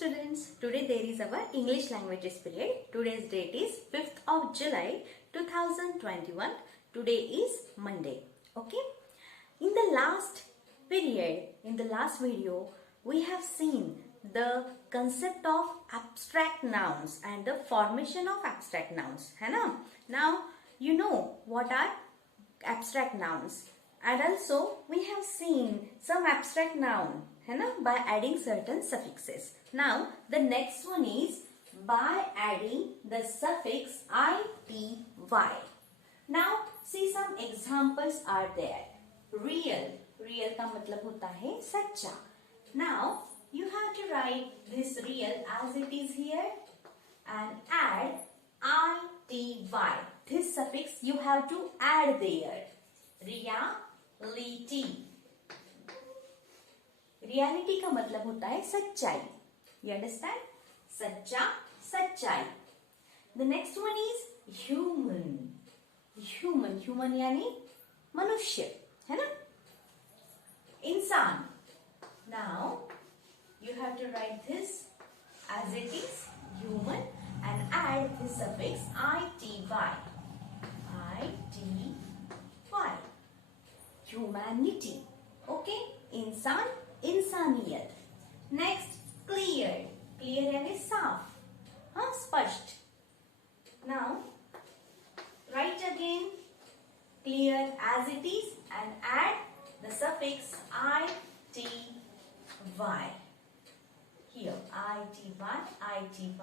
students, today there is our English languages period. Today's date is 5th of July 2021. Today is Monday. Okay. In the last period, in the last video, we have seen the concept of abstract nouns and the formation of abstract nouns. है ना? Now, you know what are abstract nouns. And also, we have seen some abstract noun, है ना, by adding certain suffixes. Now, the next one is by adding the suffix ity. Now, see some examples are there. Real, real का मतलब होता है सच्चा. Now, you have to write this real as it is here and add ity. This suffix you have to add there. Reality. Reality का मतलब होता है सच्चाई. You understand? सच्चा, सच्चाई. The next one is human. Human, human यानी मनुष्य, है ना? इंसान. Now, you have to write this as it is, human, and add this suffix ity. ity. Humanity. Okay? इंसान, इंसानियत. Next, clear. Clear यानी साफ. हाँ, स्पष्ट. Now, write again clear as it is and add the suffix ity. Here, ity.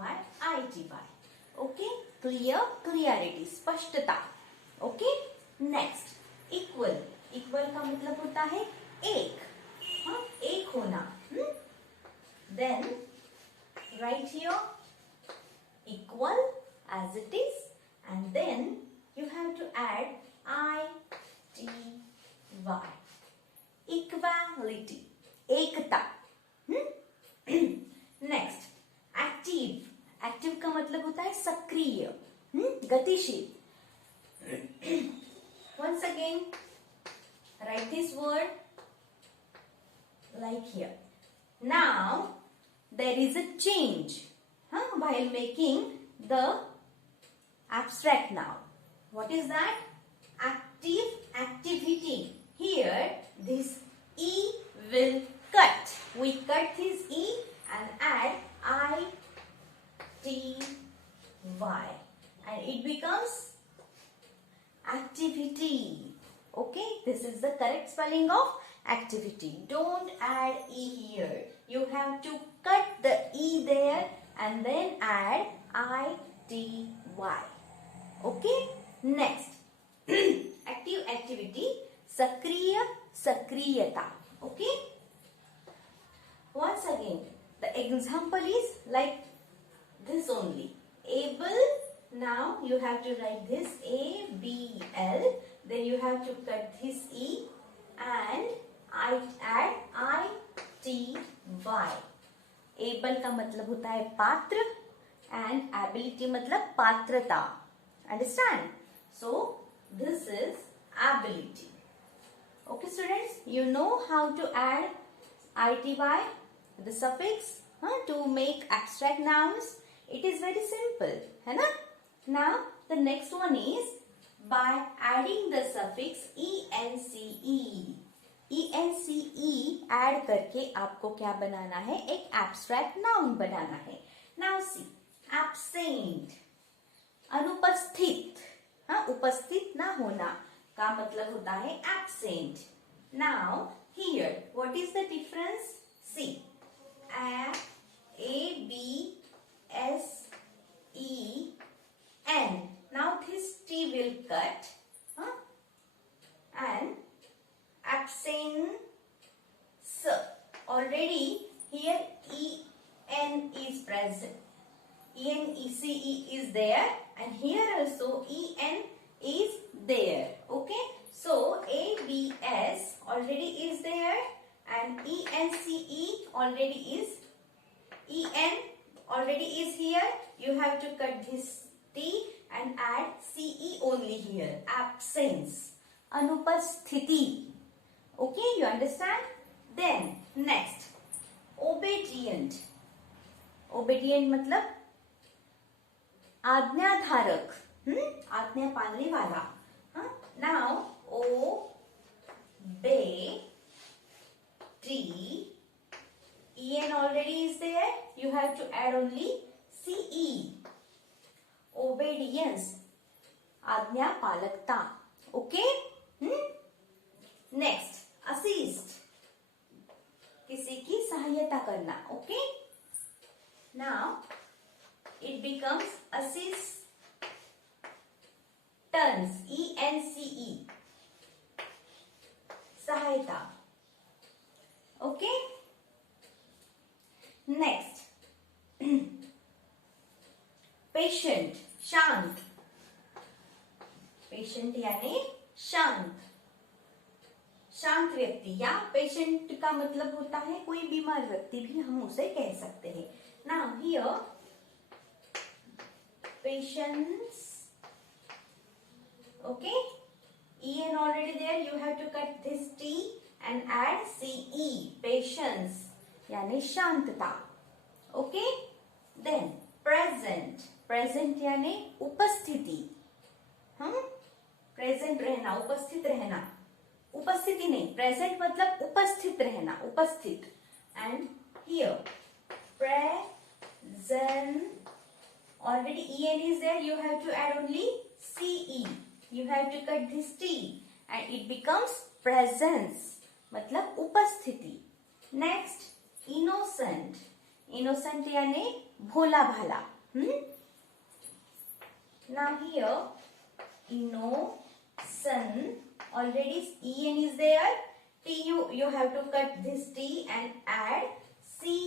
Okay? Clear, clarity, स्पष्टता. Okay? Next, equal. Equal का मतलब होता है एक. हाँ, एक होना. Then, write here equal as it is and then you have to add ity. Equality. Ekta. Next, active. Active का मतलब होता है सक्रिय, गतिशील. Once again, write this word like here. Now, there is a change while making the abstract noun. What is that? Active, activity. Here, this E will cut. We cut this E and add ity. And it becomes activity. Okay, this is the correct spelling of activity. Don't add E here. You have to cut the E there and then add ity. Okay, next. Active, activity. Sakriya, sakriyata. Okay. Once again, the example is like this only. Able. Now you have to write this ABL. Then you have to cut this E and I add ity. Able का मतलब होता है पात्र and ability मतलब पात्रता. Understand? So this is ability. Okay, students, you know how to add ity, the suffix, to make abstract nouns. It is very simple, है ना? Now the next one is by adding the suffix ence. ence add करके आपको क्या बनाना है? एक abstract noun बनाना है. Now see, absent, अनुपस्थित. उपस्थित ना होना का मतलब होता है absent. Now here, what is the difference? See, ABSEN. Now this T will cut and absence. Already here EN is present. ENECE is there and here also EN is there. Okay. So ABS already is there and ENCE already is here. You have to cut this T and add CE only here. Absence. Anupasthiti. Okay, you understand? Then next, obedient. Obedient मतलब आज्ञाधारक, आज्ञा पालने वाला. Now O B T, en already is there, you have to add only ce. Obedience, आज्ञा पालकता. Okay. Next, assist, किसी की सहायता करना. Okay. Now it becomes assistance, ENCE, सहायता. ओके. नेक्स्ट, पेशेंट, शांत. पेशेंट यानी शांत, शांत व्यक्ति, या पेशेंट का मतलब होता है कोई बीमार व्यक्ति भी हम उसे कह सकते हैं. Now here patience, okay, en already there, you have to cut this t and add ce, patience यानी शांतता. ओके. देन प्रेजेंट, प्रेजेंट यानी उपस्थिति. प्रेजेंट रहना, उपस्थित रहना. उपस्थिति नहीं, प्रेजेंट मतलब उपस्थित रहना, उपस्थित. And here present, already en is there, you have to add only ce, you have to cut this t and it becomes presence मतलब उपस्थिति. नेक्स्ट, इनोसेंट, इनोसेंट यानी भोला भाला. Now here innocent, already en is there, t you have to cut this t and add ce,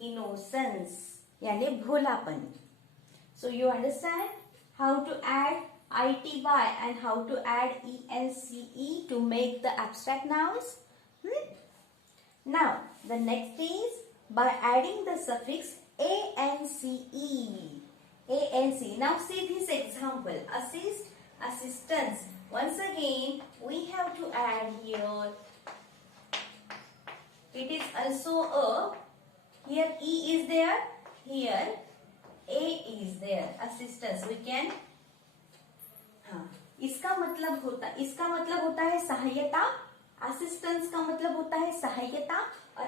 innocence यानी भोलापन. So you understand how to add ity and how to add ence to make the abstract nouns. Now the next is by adding the suffix ance. ance. Now see this example, assist, assistance. Once again we have to add here, it is also a, here e is there, here a is there, assistance. We can, इसका मतलब होता है सहायता. Assistance का मतलब होता है सहायता. और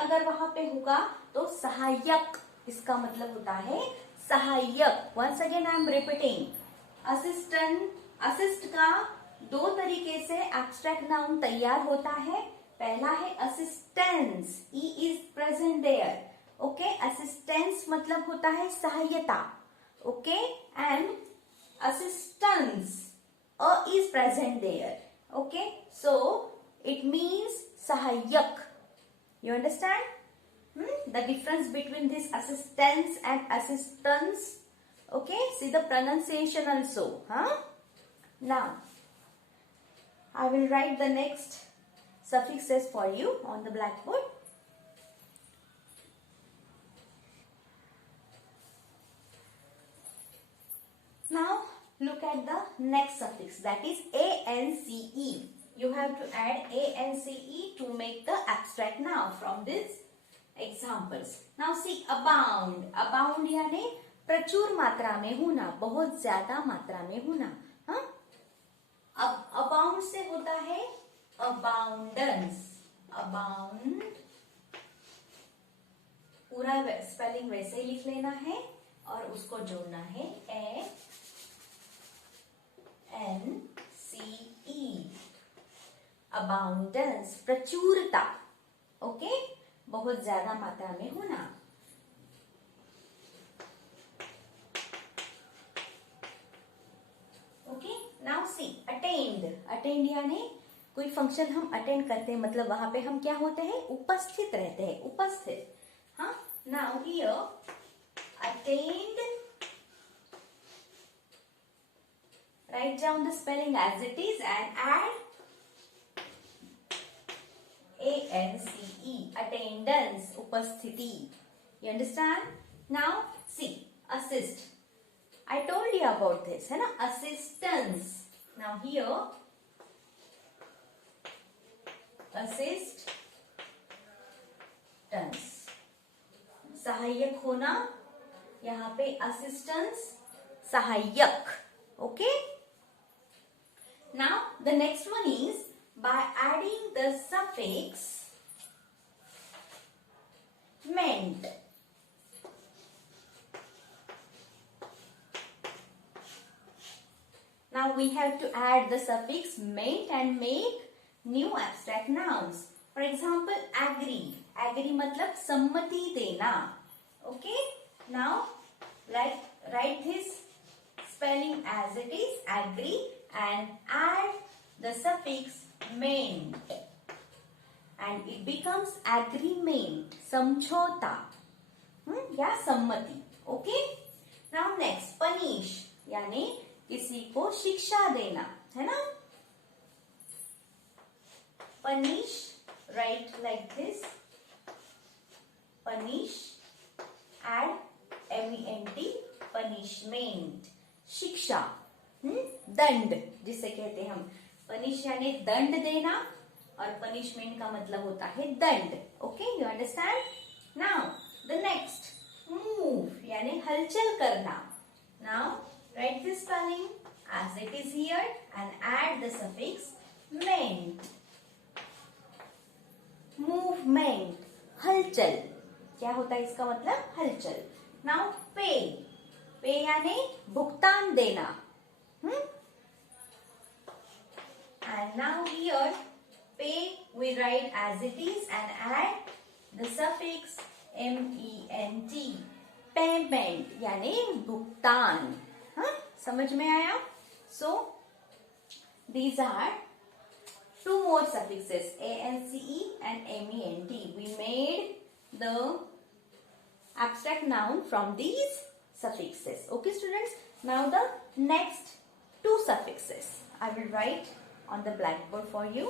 अगर वहां पे होगा तो सहायक, इसका मतलब होता है सहायक. Once again I am repeating, assistant, assist का दो तरीके से एब्स्ट्रैक्ट नाउन तैयार होता है. पहला है assistance, E is present there. Okay. Assistance मतलब होता है सहायता. Okay. And assistance, is present there. Okay, so it means sahayak. You understand the difference between this assistance and assistance? Okay, see the pronunciation also. Now I will write the next suffixes for you on the blackboard. Now look at the next suffix, that is ance. You have to add ance to make the abstract noun from these examples. Now see abound. Abound यानी प्रचुर मात्रा में होना, बहुत ज्यादा मात्रा में होना. अब abound से होता है abundance. abound पूरा स्पेलिंग वैसे ही लिख लेना है और उसको जोड़ना है NCE, abundance, प्रचुरता. ओके, बहुत ज्यादा मात्रा में होना. Okay. Now see attend. Attend यानी कोई फंक्शन हम अटेंड करते हैं, मतलब वहां पे हम क्या होते हैं, उपस्थित रहते हैं, उपस्थित. Now here attend, write down the spelling as it is and add ANCE, attendance, upasthiti. You understand? Now see, assist. I told you about this, है ना, assistance. Now here assistance. सहायक होना, यहाँ पे असिस्टेंस, सहायक. Okay. Now the next one is by adding the suffix meant. Now we have to add the suffix meant and make new abstract nouns. For example, agree. Agree मतलब सम्मति देना. Okay. Now write this spelling as it is, agree, and add the suffix meant and it becomes agreement, समझौता या सम्मति. Okay. Now next punish यानी किसी को शिक्षा देना, है ना. Punish, right like this, punish, add MENT, punishment, शिक्षा, दंड जिसे कहते हैं हम. पनिश यानी दंड देना और पनिशमेंट का मतलब होता है दंड. Okay, you understand. Now the next move यानी हलचल करना. Now write this spelling as it is here and add the suffix ment. Movement, हलचल. क्या होता है इसका मतलब? हलचल. नाउ पे, पे यानी भुगतान देना. And now here pay we write as it is and add the suffix MENT, payment यानी भुगतान. समझ में आया? So these are two more suffixes ANCE and MENT. We made the abstract noun from these suffixes. Okay students, now the next two suffixes I will write on the blackboard for you.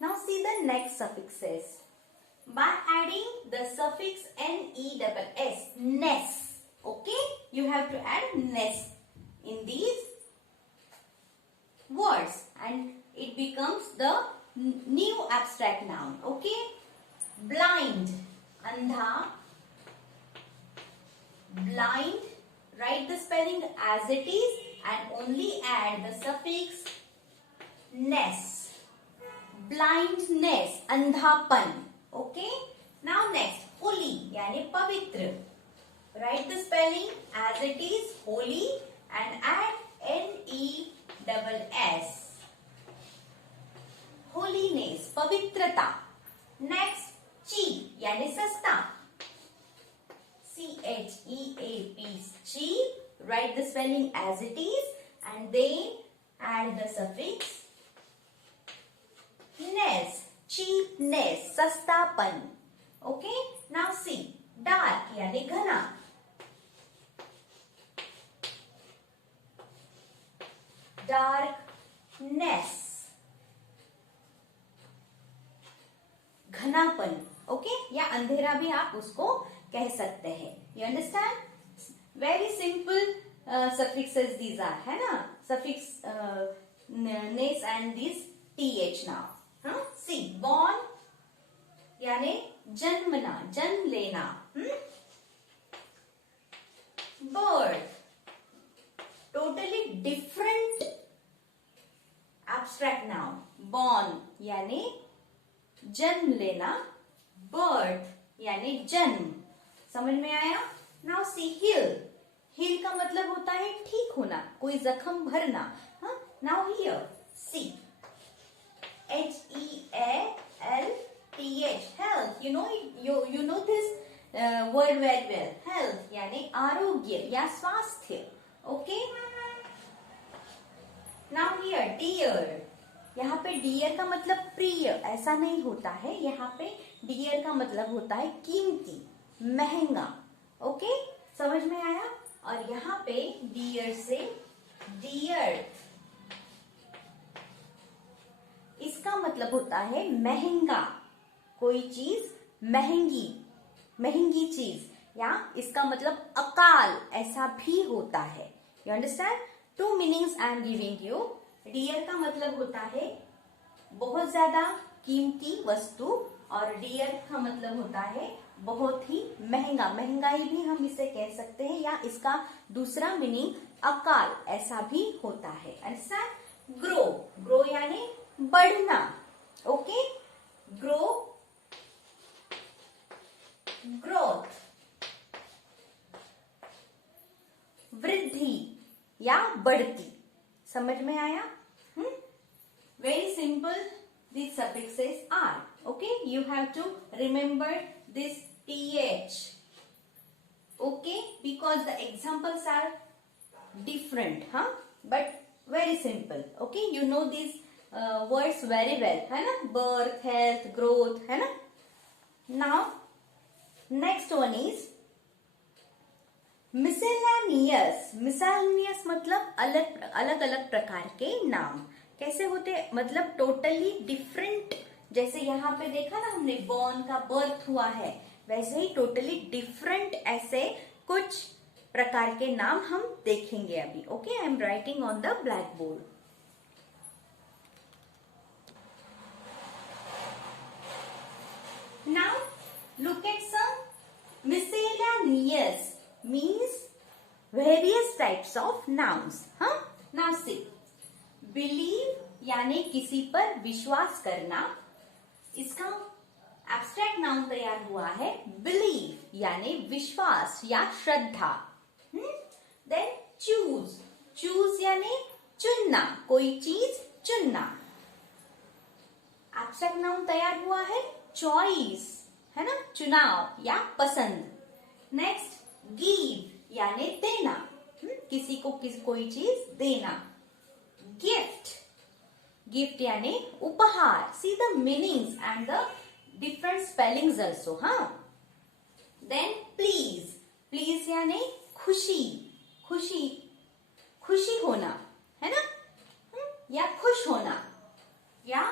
Now see the next suffixes. By adding the suffix NESS, ness. Okay, you have to add ness in these words and it becomes the new abstract noun. Okay, blind, andha, blind. Write the spelling as it is and only add the suffix ness. Blindness, अंधापन. Okay. Now next, holy यानी पवित्र. Write the spelling as it is, holy, and add NESS. Holiness, पवित्रता. Next, cheap यानी सस्ता. CHEAP, cheap. Write the spelling as it is and then add the suffix ness, cheapness, सस्तापन. Okay. Now see, dark यानी घना. Darkness, घनापन. Okay, या अंधेरा भी आप उसको कह सकते हैं. You understand? Very simple suffixes these are, है ना. Suffix ness and this th now. See, born यानी जन्मना, जन्म लेना. Birth, totally different abstract noun. Born यानी जन्म लेना, birth यानी जन्म. समझ में आया? Now see, heal. Heal का मतलब होता है ठीक होना, कोई जख्म भरना. Now here, see, HEALTH, health. You know this word very well. Health यानी आरोग्य या स्वास्थ्य. Okay. Now here, dear. यहाँ पे डियर का मतलब प्रिय ऐसा नहीं होता है. यहाँ पे डियर का मतलब होता है कीमती, महंगा. ओके, समझ में आया? और यहाँ पे डियर से डियर, इसका मतलब होता है महंगा, कोई चीज महंगी, महंगी चीज. या इसका मतलब अकाल ऐसा भी होता है. You understand? Two meanings I am giving you. Dear का मतलब होता है बहुत ज्यादा कीमती वस्तु, और रेयर का मतलब होता है बहुत ही महंगा, महंगाई भी हम इसे कह सकते हैं, या इसका दूसरा मीनिंग अकाल ऐसा भी होता है। अंडरस्टैंड? ग्रो, ग्रो यानी बढ़ना। ओके, ग्रो, ग्रोथ, वृद्धि या बढ़ती। समझ में आया? Very simple, these suffixes are. Okay, you have to remember this th. Okay, because the examples are different, huh? But very simple. Okay, you know these words very well, है ना? Birth, health, growth, है ना? Now, next one is miscellaneous. Miscellaneous मतलब अलग अलग प्रकार के नाम। कैसे होते? मतलब टोटली डिफरेंट। जैसे यहाँ पे देखा ना हमने, बॉर्न का बर्थ हुआ है, वैसे ही टोटली डिफरेंट ऐसे कुछ प्रकार के नाम हम देखेंगे अभी। Okay, I am writing on the black board. Now look at some miscellaneous means various types of nouns. हाँ, now see. बिलीव यानी किसी पर विश्वास करना, इसका एब्स्ट्रैक्ट नाउन तैयार हुआ है बिलीव यानी विश्वास या श्रद्धा। देन चूज, चूज यानी चुनना, कोई चीज चुनना। एब्स्ट्रैक्ट नाउन तैयार हुआ है चॉइस, है ना, चुनाव या पसंद। नेक्स्ट गिव यानी देना, किसी को कोई चीज देना। गिफ्ट, गिफ्ट यानी उपहार। See the meanings and the different spellings also. हाँ, देन प्लीज, प्लीज यानी खुशी, खुशी, खुशी होना, है ना, या खुश होना। या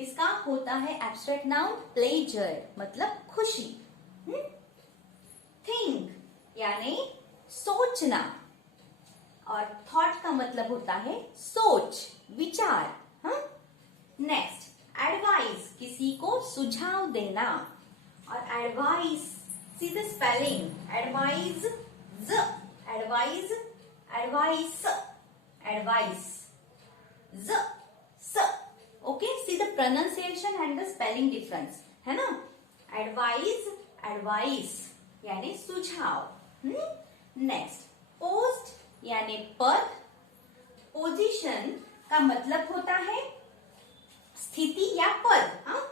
इसका होता है एब्स्ट्रैक्ट नाउन प्लेजर, मतलब खुशी। थिंक यानी सोचना, और थॉट का मतलब होता है सोच, विचार। हाँ, नेक्स्ट एडवाइस, किसी को सुझाव देना, और advice, see the spelling, advice, advice, advice, advice, स। Okay, see the pronunciation and the spelling difference, है ना। एडवाइस, एडवाइस यानी सुझाव। नेक्स्ट पोस्ट यानी पद। पोजीशन का मतलब होता है स्थिति या पद। हाँ,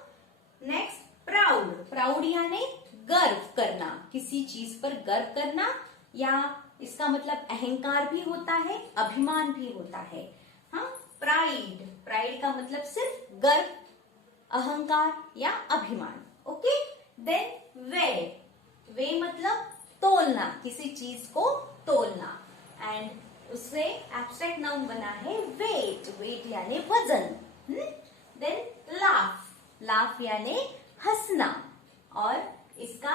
नेक्स्ट प्राउड, प्राउड यानी गर्व करना, किसी चीज पर गर्व करना, या इसका मतलब अहंकार भी होता है, अभिमान भी होता है। हाँ, प्राइड, प्राइड का मतलब सिर्फ गर्व, अहंकार या अभिमान। ओके, देन वे, वे मतलब तोलना, किसी चीज को तोलना, एंड उससे एब्स्ट्रैक्ट नाउन बना है वेट, वेट यानी वजन। देन लाफ, लाफ यानी हंसना, और इसका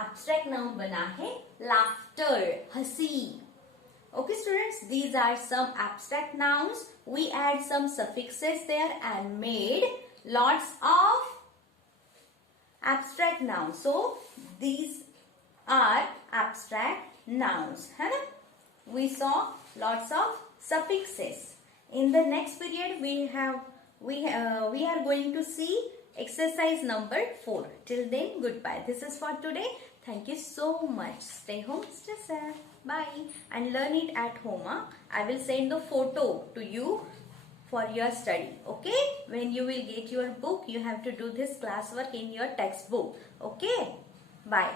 एब्स्ट्रैक्ट नाउन बना है लाफ्टर, हंसी। Okay students, these are some abstract nouns. We add some suffixes there and made lots of abstract nouns. So these are abstract nouns, है ना? We saw lots of suffixes. In the next period we are going to see exercise number 4. Till then, goodbye. This is for today. Thank you so much. Stay home, stay safe. Bye. And learn it at home. I will send the photo to you for your study. Okay? When you will get your book, you have to do this classwork in your textbook. Okay? Bye.